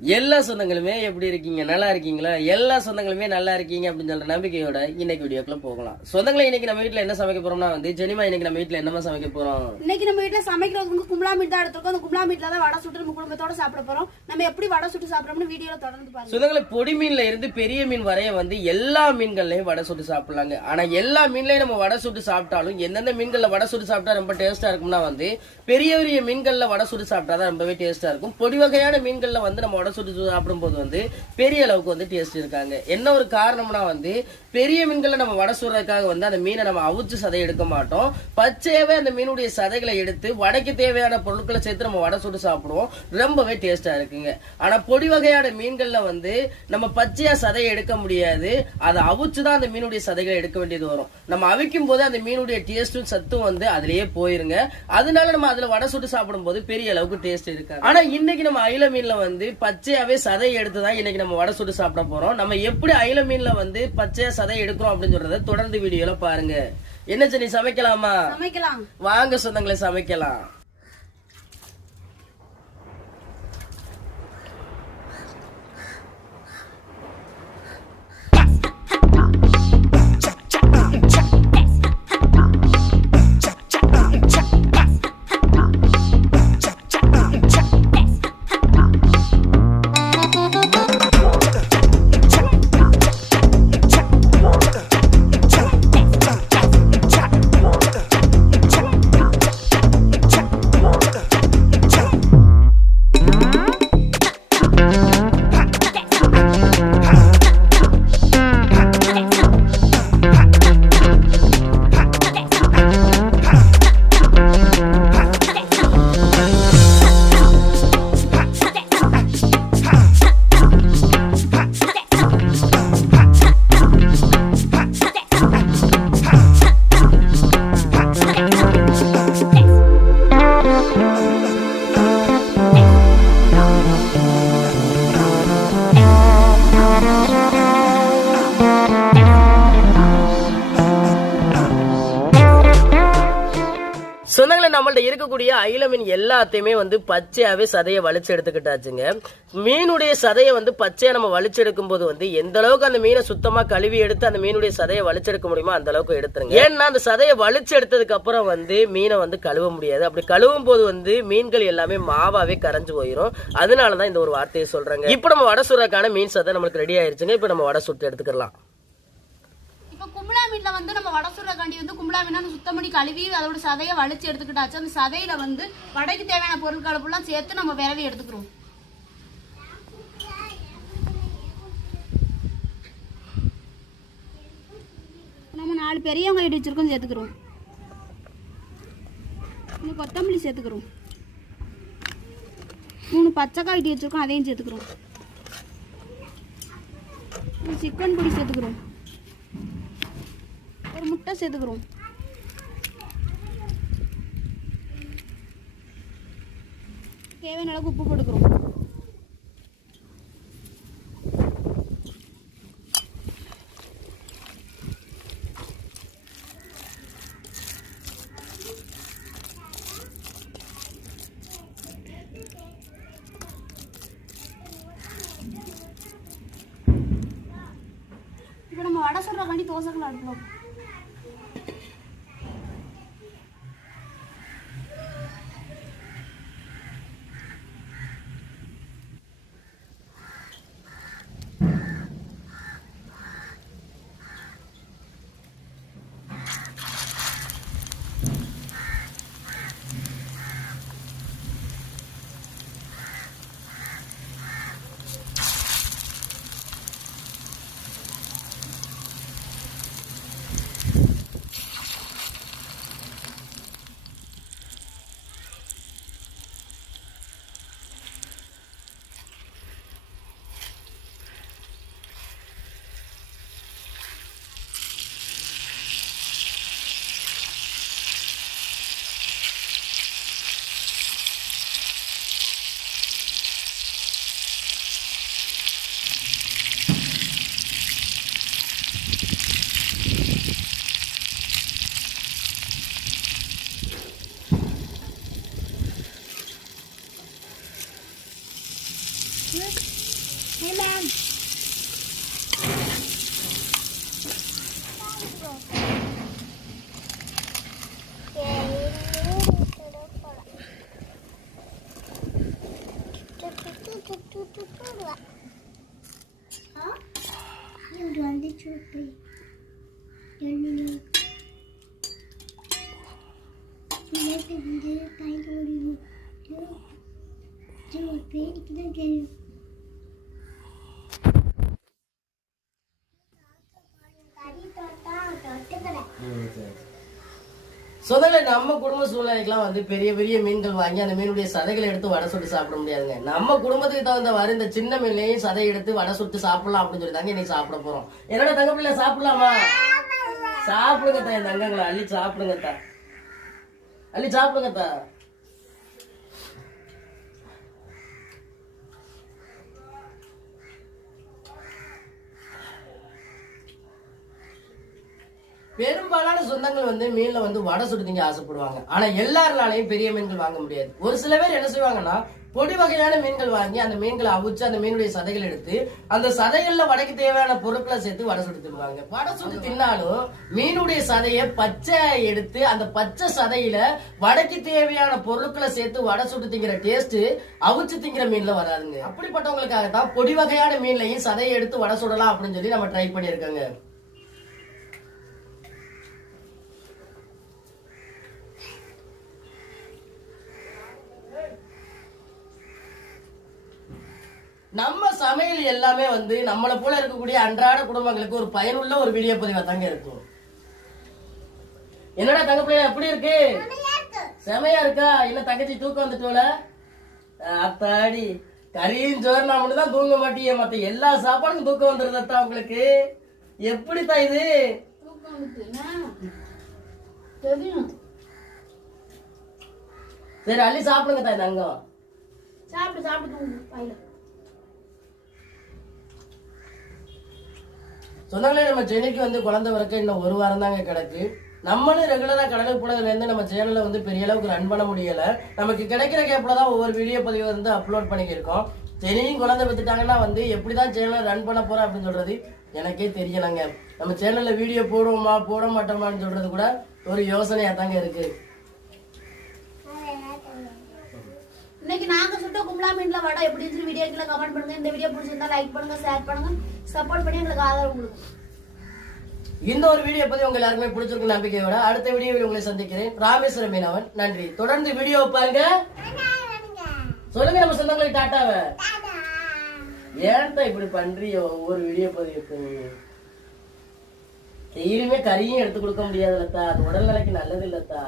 எல்லா சொந்தங்களுமே எப்படி இருக்கீங்க? நல்லா இருக்கீங்களா? எல்லா சொந்தங்களுமே நல்லா இருக்கீங்க அப்படின்னு சொல்ற நம்பிக்கையோட இன்னைக்கு வீடியோக்குள்ள போகலாம். சொந்தங்களை இன்னைக்கு நம்ம வீட்ல என்ன சமைக்க போறோம்னா வந்து ஜெனிமா இன்னைக்கு நம்ம வீட்ல என்னமா சமைக்க போறோம்? இன்னைக்கு நம்ம வீட்ல சமைக்கிறது வந்து கும்பலா மீட் தான் எடுத்திருக்கோம். அந்த கும்பலா மீட்ல தான் வடை சுட்டு நம்ம குடும்பத்தோட சாப்பிட போறோம். நம்ம எப்படி வடை சுட்டு சாப்பிடுறோம்னு வீடியோல தொடர்ந்து பாருங்க. சொந்தங்களை பொடி மீன்ல இருந்து பெரிய மீன் வரைய வந்து எல்லா மீன்கள்லயும் வடை சுட்டு சாப்பிடலாங்க. ஆனா எல்லா மீன்லயும் நம்ம வடை சுட்டு சாப்பிட்டாலும் எந்தெந்த மீன்கள்ல வடை சுட்டு சாப்பிட்டா ரொம்ப டேஸ்டா இருக்கும்னா வந்து பெரிய பெரிய மீன்கள்ல வடை சுட்டு சாப்பிட்டா தான் ரொம்பவே டேஸ்டா இருக்கும். பொடி வகையான மீன்கள்ல வந்து நம்ம வடை சுட்டு சாப்பிடும்போது வந்து பெரிய அளவுக்கு வந்து டேஸ்ட் இருக்காங்க. என்ன ஒரு காரணம்னா வந்து பெரிய மீன்களை நம்ம வடை சுடுறதுக்காக வந்து அந்த மீனை நம்ம அவிச்சு சதை எடுக்க மாட்டோம். பச்சையாவே அந்த மீனுடைய சதைகளை எடுத்து வடைக்கு தேவையான பொருட்களை சேர்த்து நம்ம வடை சுட்டு சாப்பிடுவோம். ரொம்பவே டேஸ்டா இருக்குங்க. ஆனா பொடி வகையான மீன்கள்ல வந்து நம்ம பச்சையா சதையை எடுக்க முடியாது. அதை அவிச்சு தான் அந்த மீனுடைய சதைகளை எடுக்க வேண்டியது வரும். நம்ம அவிக்கும் போது அந்த மீனுடைய டேஸ்டும் சத்தும் வந்து அதுலயே போயிருங்க. அதனால நம்ம அதுல வடை சுட்டு சாப்பிடும்போது பெரிய அளவுக்கு டேஸ்ட் இருக்காது. ஆனா இன்னைக்கு நம்ம அயில மீன்ல வந்து பச்சையாவே சதை எடுத்து தான் இன்னைக்கு நம்ம வடை சுட்டு சாப்பிட போறோம். நம்ம எப்படி அயில மீன்ல வந்து பச்சையா சதை எடுக்கிறோம் அப்படின்னு சொல்றத தொடர்ந்து வீடியோல பாருங்க. என்ன சரி சமைக்கலாமா? சமைக்கலாம். வாங்க சொந்தங்களை சமைக்கலாம். சொந்தங்களை நம்மள்ட்ட இருக்கக்கூடிய அயில மீன் எல்லாத்தையுமே வந்து பச்சையாகவே சதையை வலிச்சு எடுத்துக்கிட்டாச்சுங்க. மீனுடைய சதையை வந்து பச்சையாக நம்ம வலிச்சு எடுக்கும் போது வந்து எந்த அளவுக்கு அந்த மீனை சுத்தமாக கழுவி எடுத்து அந்த மீனுடைய சதையை வலிச்செடுக்க முடியுமோ அந்த அளவுக்கு எடுத்துருங்க. ஏன்னா அந்த சதையை வலிச்சு எடுத்ததுக்கு அப்புறம் வந்து மீனை வந்து கழுவ முடியாது. அப்படி கழுவும் போது வந்து மீன்கள் எல்லாமே மாவாவே கரைஞ்சு போயிடும் அதனாலதான் இந்த ஒரு வார்த்தையை சொல்றாங்க. இப்போ நம்ம வடை சுடுறதுக்கான மீன் சதை நம்மளுக்கு ரெடி ஆயிருச்சுங்க. இப்போ நம்ம வடை சுட்டு எடுத்துக்கலாம். வீட்டில் வந்து நம்ம வடை சுடுறக்காண்டி வந்து கும்பலா மீனை சுத்தம் பண்ணி கழுவி அதோட சதையை வலிச்சு எடுத்துக்கிட்டாச்சு. அந்த சதையில வந்து வடைக்கு தேவையான பொருட்களை ஃபுல்லாக சேர்த்து நம்ம விரவி எடுத்துக்கிறோம். நம்ம நாலு பெரியவங்க இடி வச்சிருக்கோம் சேர்த்துக்கிறோம். இன்னும் கொத்தமல்லி சேர்த்துக்கிறோம். மூணு பச்சைக்காய் இட்டி வச்சிருக்கோம் அதையும் சேர்த்துக்கிறோம். சிக்கன் பொடி சேர்த்துக்கிறோம். முட்டை சேர்த்துக்கிறோம் தேவையான அளவுக்கு உப்பு போட்டுக்கிறோம். இப்போ நம்ம வடை சுடுறக்காண்டி தோசைகள் அடுப்போம் ചൂടുണ്ട് ചൂട് പിന്നെ എന്ത് കൈ തോന്നിട്ട് ചൂട് എനിക്ക് നൽകരുത് Thank you. தொட்டா நம்ம குடும்ப சூழ்நிலைக்கெல்லாம் வந்து பெரிய பெரிய மீன்கள் வாங்கி அந்த மீனுடைய சதைகளை எடுத்து வடை சுட்டு சாப்பிட முடியாதுங்க. நம்ம குடும்பத்துக்கு தகுந்தவாறு இந்த சின்ன மீன்லையும் சதை எடுத்து வடை சுட்டு சாப்பிடலாம் அப்படின்னு சொல்லி தாங்க இன்னைக்கு சாப்பிட போறோம். என்னோட தங்க பிள்ளை சாப்பிடலாமா? சாப்பிடுங்க என் தங்கங்களை. அள்ளி சாப்பிடுங்க தா அள்ளி சாப்பிடுங்க தா சொந்தங்கள் வந்து மீன்ல வந்து வடை சுடு திங்க ஆசைப்படுவாங்க. ஆனா எல்லாருனாலையும் பெரிய மீன்கள் வாங்க முடியாது. ஒரு சில பேர் என்ன செய்வாங்கன்னா பொடி வகையான மீன்கள் வாங்கி அந்த மீன்களை அவிச்சு அந்த மீனுடைய சதைகள் எடுத்து அந்த சதைகள்ல வடைக்கு தேவையான பொருட்களை சேர்த்து வடை சுட்டு தின்னுவாங்க. வடை சுட்டு தின்னாலும் மீனுடைய சதையை பச்சை எடுத்து அந்த பச்சை சதையில வடைக்கு தேவையான பொருட்களை சேர்த்து வடை சுட்டு திங்கிற டேஸ்ட் அவிச்சு திங்கிற மீன்ல வராதுங்க. அப்படிப்பட்டவங்களுக்காக தான் பொடி வகையான மீன்லையும் சதையை எடுத்து வடை சுடலாம் அப்படின்னு சொல்லி நம்ம ட்ரை பண்ணியிருக்காங்க. நம்ம சமையல் எல்லாமே வந்து நம்மளை போல இருக்கக்கூடிய அன்றாட குடும்பங்களுக்கு ஒரு பயனுள்ள ஒரு வீடியோ பதிவா தாங்க இருக்கும். என்னடா தங்க பிள்ளையா எப்படி இருக்கு? செமையா இருக்கா? இல்ல தங்கச்சி தூக்கம் வந்துட்டோல? அத்தாடி கறியும் சோறு நான் மட்டும் தான் தூங்க மாட்டீங்க மத்த எல்லா சாப்பாடும் தூக்கம் வந்துருதா உங்களுக்கு. இது? தூக்கம் வந்துட்டுனா? தெரியும் சரி அள்ளி சாப்பிடுங்க தாய் தங்கம் சாப்பிட்டு சாப்பிட்டு சொந்தங்களே நம்ம சென்னைக்கு வந்து குழந்தை வரைக்கும் இன்னும் ஒரு வாரம் தாங்க கிடக்கு. நம்மளும் ரெகுலராக கடலுக்கு போனதுலேருந்து நம்ம சேனலில் வந்து பெரிய அளவுக்கு ரன் பண்ண முடியலை. நமக்கு கிடைக்கிற கேப்பில் தான் ஒவ்வொரு வீடியோ பதிவு வந்து அப்லோட் பண்ணிக்கிருக்கோம் சென்னையும் குழந்தை பெற்றுட்டாங்கன்னா வந்து எப்படி தான் சேனலை ரன் பண்ண போறோம் அப்படின்னு சொல்கிறது எனக்கே தெரியலைங்க. நம்ம சேனலில் வீடியோ போடுவோமா போட மாட்டோமான்னு சொல்கிறது கூட ஒரு யோசனையாக தாங்க இருக்குது இன்னைக்கு நாங்க சுட்ட கும்பலா மீன்ல வடை எப்படி இருந்து வீடியோ கீழே கமெண்ட் பண்ணுங்க. இந்த வீடியோ பிடிச்சிருந்தா லைக் பண்ணுங்க ஷேர் பண்ணுங்க. சப்போர்ட் பண்ணி எங்களுக்கு ஆதரவு கொடுங்க. இந்த ஒரு வீடியோ பத்தி உங்க எல்லாருமே பிடிச்சிருக்கும் நம்பிக்கையோட அடுத்த வீடியோவில் உங்களை சந்திக்கிறேன். ராமேஸ்வரம் மீனவன். நன்றி. தொடர்ந்து வீடியோ பாருங்க. சொல்லுங்க நம்ம சொந்தங்களுக்கு டாட்டாவை. ஏன்டா இப்படி பண்றியோ? ஒவ்வொரு வீடியோ பதிவுக்கு டெய்லியுமே கறியும் எடுத்து கொடுக்க முடியாது லத்தா அது உடல் நிலைக்கு நல்லது இல்லத்தா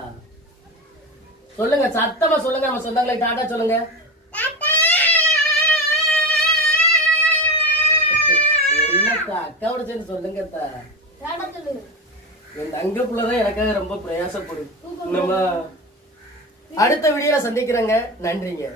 சொல்லுங்க சத்தமா சொல்லுங்க நம்ம சொந்தங்களுக்கு டாட்டா சொல்லுங்க. என்னக்கா அக்காவோட சேர்ந்து சொல்லுங்க அத்தா. டாடா சொல்லு என் தங்க பிள்ளைதான் எனக்காக ரொம்ப பிரயாசப்படும். நம்ம அடுத்த வீடியோல சந்திக்கிறேங்க. நன்றிங்க.